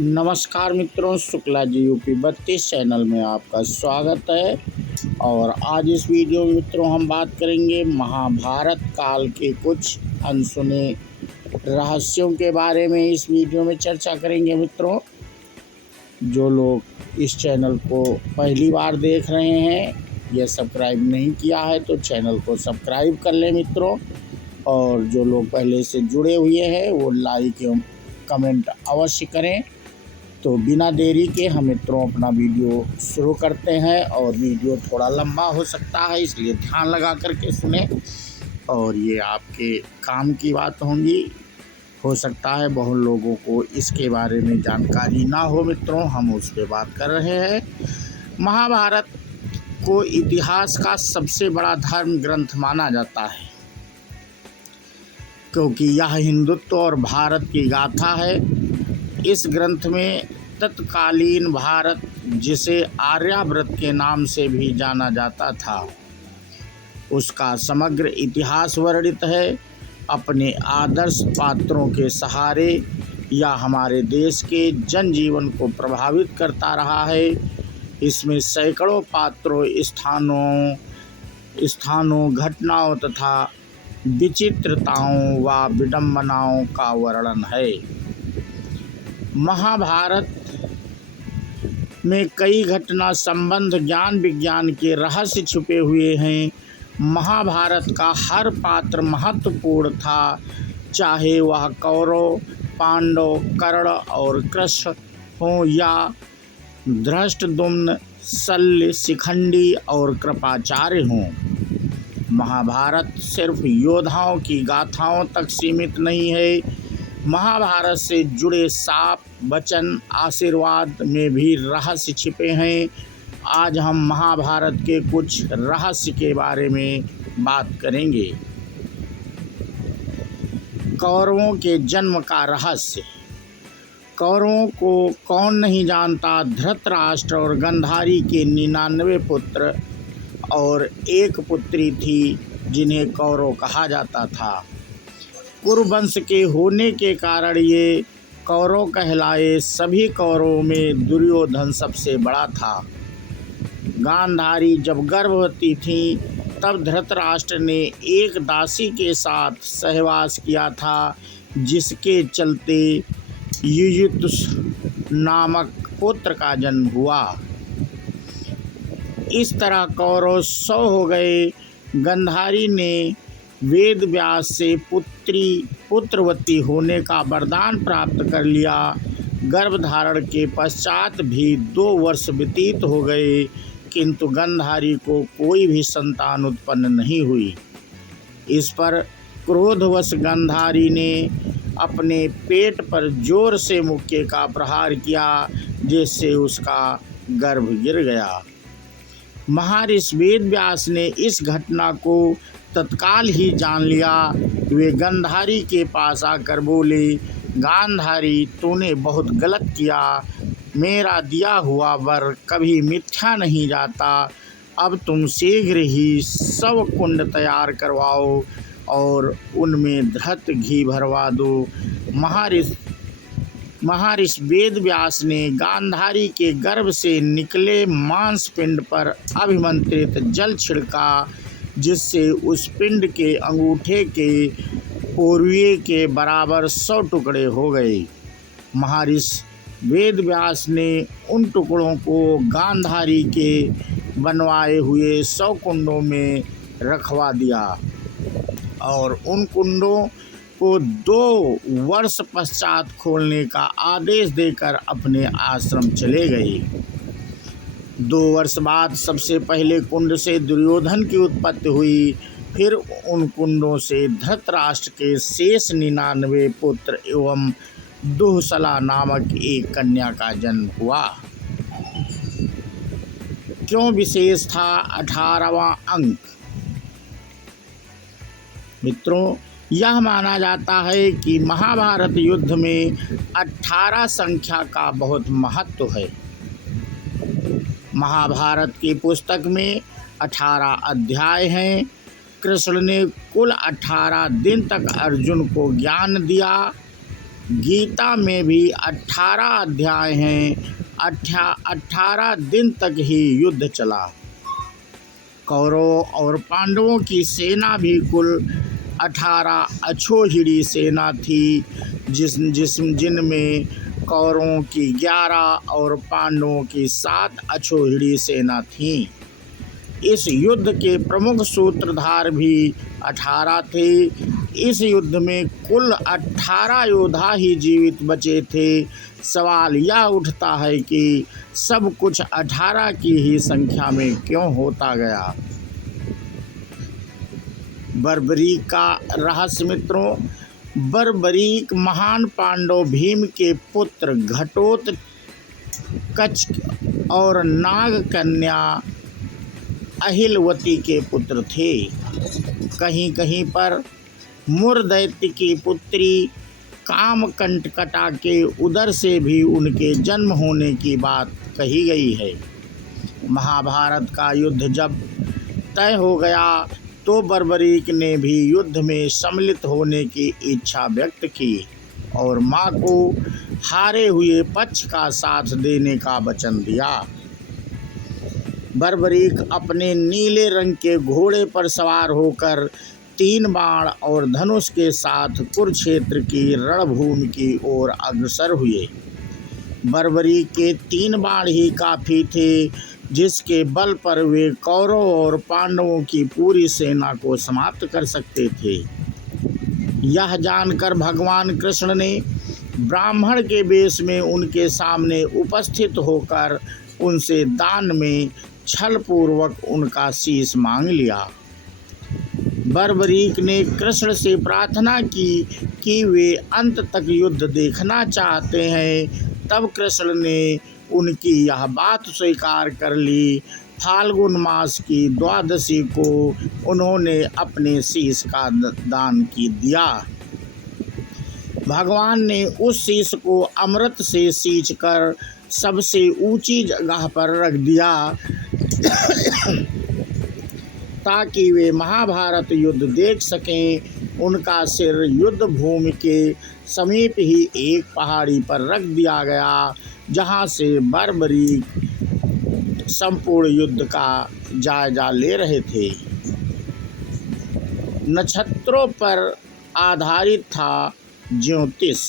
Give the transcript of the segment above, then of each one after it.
नमस्कार मित्रों, Shukla ji UP 32 channel में आपका स्वागत है। और आज इस वीडियो में मित्रों हम बात करेंगे महाभारत काल के कुछ अनसुने रहस्यों के बारे में। इस वीडियो में चर्चा करेंगे मित्रों। जो लोग इस चैनल को पहली बार देख रहे हैं या सब्सक्राइब नहीं किया है तो चैनल को सब्सक्राइब कर लें मित्रों। और जो लोग पहले से जुड़े हुए हैं वो लाइक एवं कमेंट अवश्य करें। तो बिना देरी के हम मित्रों अपना वीडियो शुरू करते हैं। और वीडियो थोड़ा लंबा हो सकता है, इसलिए ध्यान लगा करके सुने। और ये आपके काम की बात होंगी। हो सकता है बहुत लोगों को इसके बारे में जानकारी ना हो मित्रों, हम उस पर बात कर रहे हैं। महाभारत को इतिहास का सबसे बड़ा धर्म ग्रंथ माना जाता है, क्योंकि यह हिंदुत्व और भारत की गाथा है। इस ग्रंथ में तत्कालीन भारत, जिसे आर्यावर्त के नाम से भी जाना जाता था, उसका समग्र इतिहास वर्णित है। अपने आदर्श पात्रों के सहारे यह हमारे देश के जनजीवन को प्रभावित करता रहा है। इसमें सैकड़ों पात्रों, स्थानों, घटनाओं तथा विचित्रताओं व विडंबनाओं का वर्णन है। महाभारत में कई घटना संबंध, ज्ञान विज्ञान के रहस्य छुपे हुए हैं। महाभारत का हर पात्र महत्वपूर्ण था, चाहे वह कौरव, पांडव, कर्ण और कृष्ण हो या धृष्टद्युम्न, शल्य, शिखंडी और कृपाचार्य हों। महाभारत सिर्फ योद्धाओं की गाथाओं तक सीमित नहीं है। महाभारत से जुड़े शाप, वचन, आशीर्वाद में भी रहस्य छिपे हैं। आज हम महाभारत के कुछ रहस्य के बारे में बात करेंगे। कौरवों के जन्म का रहस्य। कौरवों को कौन नहीं जानता। धृतराष्ट्र और गांधारी के 99 पुत्र और एक पुत्री थी, जिन्हें कौरव कहा जाता था। कुरुवंश के होने के कारण ये कौरव कहलाए। सभी कौरवों में दुर्योधन सबसे बड़ा था। गांधारी जब गर्भवती थी तब धृतराष्ट्र ने एक दासी के साथ सहवास किया था, जिसके चलते युयुत्सु नामक पुत्र का जन्म हुआ। इस तरह कौरव 100 हो गए। गांधारी ने वेद व्यास से पुत्रवती होने का वरदान प्राप्त कर लिया। गर्भधारण के पश्चात भी 2 वर्ष व्यतीत हो गए, किंतु गांधारी को कोई भी संतान उत्पन्न नहीं हुई। इस पर क्रोधवश गांधारी ने अपने पेट पर जोर से मुक्के का प्रहार किया, जिससे उसका गर्भ गिर गया। महर्षि वेदव्यास ने इस घटना को तत्काल ही जान लिया। वे गांधारी के पास आकर बोले, गांधारी, तूने बहुत गलत किया। मेरा दिया हुआ वर कभी मिथ्या नहीं जाता। अब तुम शीघ्र ही 100 कुंड तैयार करवाओ और उनमें धृत घी भरवा दो। महर्षि वेदव्यास ने गांधारी के गर्भ से निकले मांस पिंड पर अभिमंत्रित जल छिड़का, जिससे उस पिंड के अंगूठे के पोरवे के बराबर 100 टुकड़े हो गए। महर्षि वेदव्यास ने उन टुकड़ों को गांधारी के बनवाए हुए 100 कुंडों में रखवा दिया और उन कुंडों को 2 वर्ष पश्चात खोलने का आदेश देकर अपने आश्रम चले गए। 2 वर्ष बाद सबसे पहले कुंड से दुर्योधन की उत्पत्ति हुई। फिर उन कुंडों से धृतराष्ट्र के शेष 99 पुत्र एवं दुःशला नामक एक कन्या का जन्म हुआ। क्यों विशेष था 18वां अंक। मित्रों, यह माना जाता है कि महाभारत युद्ध में 18 संख्या का बहुत महत्व है। महाभारत की पुस्तक में 18 अध्याय हैं। कृष्ण ने कुल 18 दिन तक अर्जुन को ज्ञान दिया। गीता में भी 18 अध्याय हैं। 18 दिन तक ही युद्ध चला। कौरवों और पांडवों की सेना भी कुल 18 अछोहिड़ी सेना थी, जिनमें कौरवों की 11 और पांडवों की 7 अछोहिड़ी सेना थी। इस युद्ध के प्रमुख सूत्रधार भी 18 थे। इस युद्ध में कुल 18 योद्धा ही जीवित बचे थे। सवाल यह उठता है कि सब कुछ 18 की ही संख्या में क्यों होता गया। बर्बरीक का रहस्य मित्रों, बर्बरीक महान पांडव भीम के पुत्र घटोत्कच और नाग कन्या अहिलवती के पुत्र थे। कहीं कहीं पर मुरदैत्य की पुत्री कामकंटकटा के उदर से भी उनके जन्म होने की बात कही गई है। महाभारत का युद्ध जब तय हो गया तो बर्बरीक ने भी युद्ध में सम्मिलित होने की इच्छा व्यक्त की और मां को हारे हुए पक्ष का साथ देने का वचन दिया। बर्बरीक अपने नीले रंग के घोड़े पर सवार होकर 3 बाण और धनुष के साथ कुरुक्षेत्र की रणभूमि की ओर अग्रसर हुए। बर्बरीक के 3 बाण ही काफी थे, जिसके बल पर वे कौरवों और पांडवों की पूरी सेना को समाप्त कर सकते थे। यह जानकर भगवान कृष्ण ने ब्राह्मण के वेश में उनके सामने उपस्थित होकर उनसे दान में छलपूर्वक उनका शीश मांग लिया। बर्बरीक ने कृष्ण से प्रार्थना की कि वे अंत तक युद्ध देखना चाहते हैं। तब कृष्ण ने उनकी यह बात स्वीकार कर ली। फाल्गुन मास की 12वीं को उन्होंने अपने शीश का दान की दिया। भगवान ने उस शीश को अमृत से सींचकर सबसे ऊंची जगह पर रख दिया ताकि वे महाभारत युद्ध देख सकें। उनका सिर युद्ध भूमि के समीप ही एक पहाड़ी पर रख दिया गया, जहां से बर्बरीक संपूर्ण युद्ध का जायजा ले रहे थे। नक्षत्रों पर आधारित था ज्योतिष।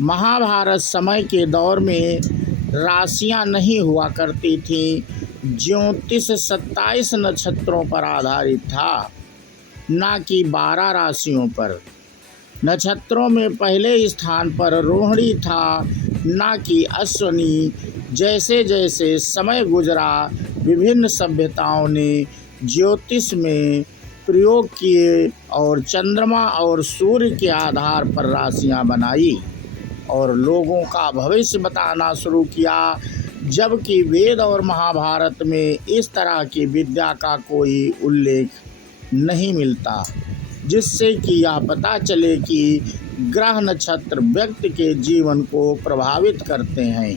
महाभारत समय के दौर में राशियां नहीं हुआ करती थीं। ज्योतिष 27 नक्षत्रों पर आधारित था, न कि 12 राशियों पर। नक्षत्रों में पहले स्थान पर रोहिणी था, न कि अश्विनी। जैसे जैसे समय गुजरा, विभिन्न सभ्यताओं ने ज्योतिष में प्रयोग किए और चंद्रमा और सूर्य के आधार पर राशियां बनाई और लोगों का भविष्य बताना शुरू किया, जबकि वेद और महाभारत में इस तरह की विद्या का कोई उल्लेख नहीं मिलता, जिससे कि यह पता चले कि ग्रह नक्षत्र व्यक्ति के जीवन को प्रभावित करते हैं।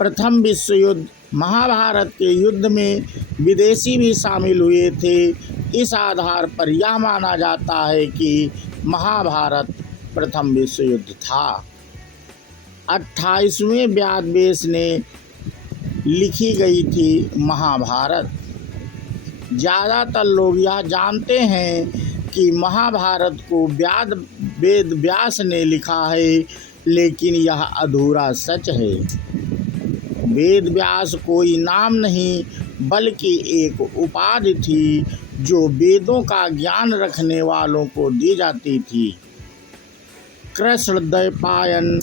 प्रथम विश्व युद्ध महाभारत के युद्ध में विदेशी भी शामिल हुए थे। इस आधार पर यह माना जाता है कि महाभारत प्रथम विश्व युद्ध था। 28वें व्यास ने लिखी गई थी महाभारत। ज़्यादातर लोग यह जानते हैं कि महाभारत को वेद व्यास ने लिखा है, लेकिन यह अधूरा सच है। वेद व्यास कोई नाम नहीं, बल्कि एक उपाधि थी जो वेदों का ज्ञान रखने वालों को दी जाती थी। कृष्णद्वैपायन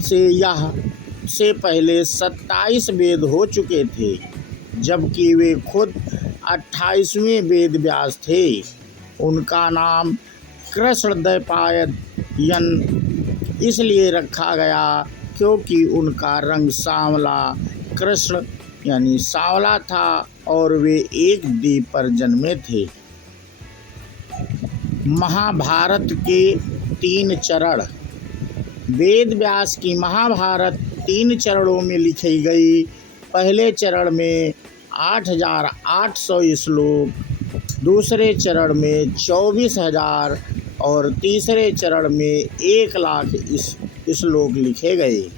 से पहले 27 वेद हो चुके थे, जबकि वे खुद 28वें वेद व्यास थे। उनका नाम कृष्णद्वैपायन इसलिए रखा गया क्योंकि उनका रंग सांवला, कृष्ण यानी सांवला था और वे एक द्वीप पर जन्मे थे। महाभारत के 3 चरण। वेद व्यास की महाभारत 3 चरणों में लिखी गई। पहले चरण में 8800 श्लोक, दूसरे चरण में 24,000 और तीसरे चरण में 1,00,000 श्लोक लिखे गए।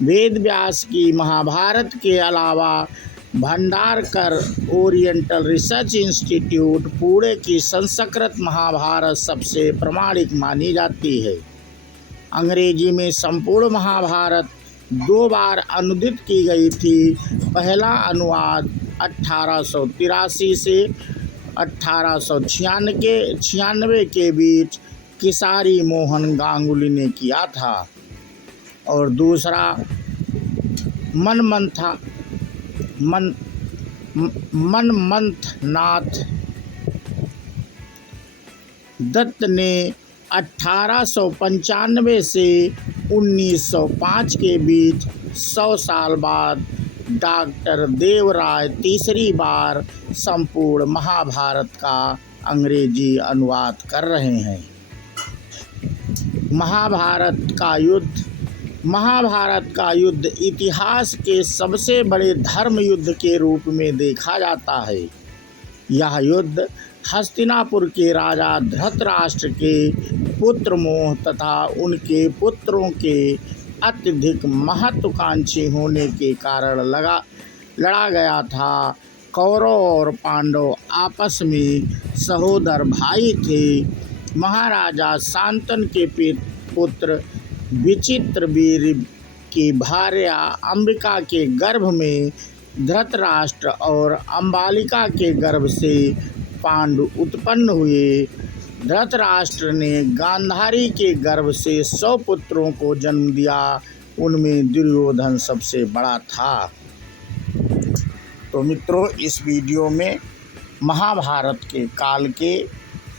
वेद व्यास की महाभारत के अलावा Bhandarkar oriental research institute Pune की संस्कृत महाभारत सबसे प्रामाणिक मानी जाती है। अंग्रेजी में संपूर्ण महाभारत 2 बार अनुदित की गई थी। पहला अनुवाद 1883 से 1896 के बीच किसारी मोहन गांगुली ने किया था और दूसरा मनमंथनाथ दत्त ने 1895 से 1905 के बीच 100 साल बाद डॉक्टर देवराय तीसरी बार संपूर्ण महाभारत का अंग्रेजी अनुवाद कर रहे हैं। महाभारत का युद्ध इतिहास के सबसे बड़े धर्म युद्ध के रूप में देखा जाता है। यह युद्ध हस्तिनापुर के राजा धृतराष्ट्र के पुत्र मोह तथा उनके पुत्रों के अत्यधिक महत्वाकांक्षी होने के कारण लड़ा गया था। कौरव और पांडव आपस में सहोदर भाई थे। महाराजा शांतनु के पुत्र विचित्रवीर्य की भार्या अंबिका के गर्भ में धृतराष्ट्र और अंबालिका के गर्भ से पांडु उत्पन्न हुए। धृतराष्ट्र ने गांधारी के गर्भ से 100 पुत्रों को जन्म दिया। उनमें दुर्योधन सबसे बड़ा था। तो मित्रों, इस वीडियो में महाभारत के काल के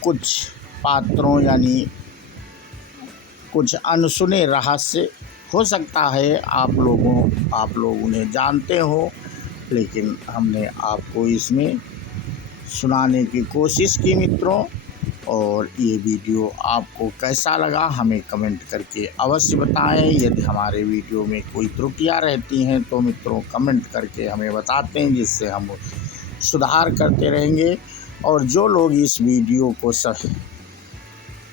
कुछ पात्रों यानी कुछ अनसुने रहस्य हो सकता है आप लोग उन्हें जानते हो, लेकिन हमने आपको इसमें सुनाने की कोशिश की मित्रों। और ये वीडियो आपको कैसा लगा हमें कमेंट करके अवश्य बताएं। यदि हमारे वीडियो में कोई त्रुटियां रहती हैं तो मित्रों कमेंट करके हमें बताते हैं, जिससे हम सुधार करते रहेंगे। और जो लोग इस वीडियो को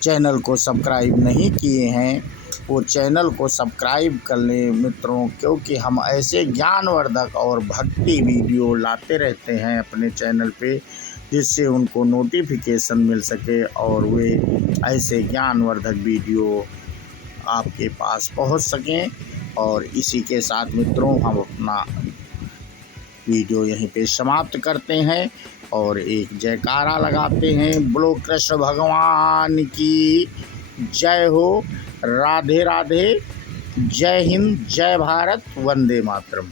चैनल को सब्सक्राइब नहीं किए हैं वो चैनल को सब्सक्राइब कर लें मित्रों, क्योंकि हम ऐसे ज्ञानवर्धक और भक्ति वीडियो लाते रहते हैं अपने चैनल पे, जिससे उनको नोटिफिकेशन मिल सके और वे ऐसे ज्ञानवर्धक वीडियो आपके पास पहुंच सकें। और इसी के साथ मित्रों हम अपना वीडियो यहीं पे समाप्त करते हैं और एक जयकारा लगाते हैं। बोलो कृष्ण भगवान की जय हो। राधे राधे। जय हिंद, जय भारत, वंदे मातरम।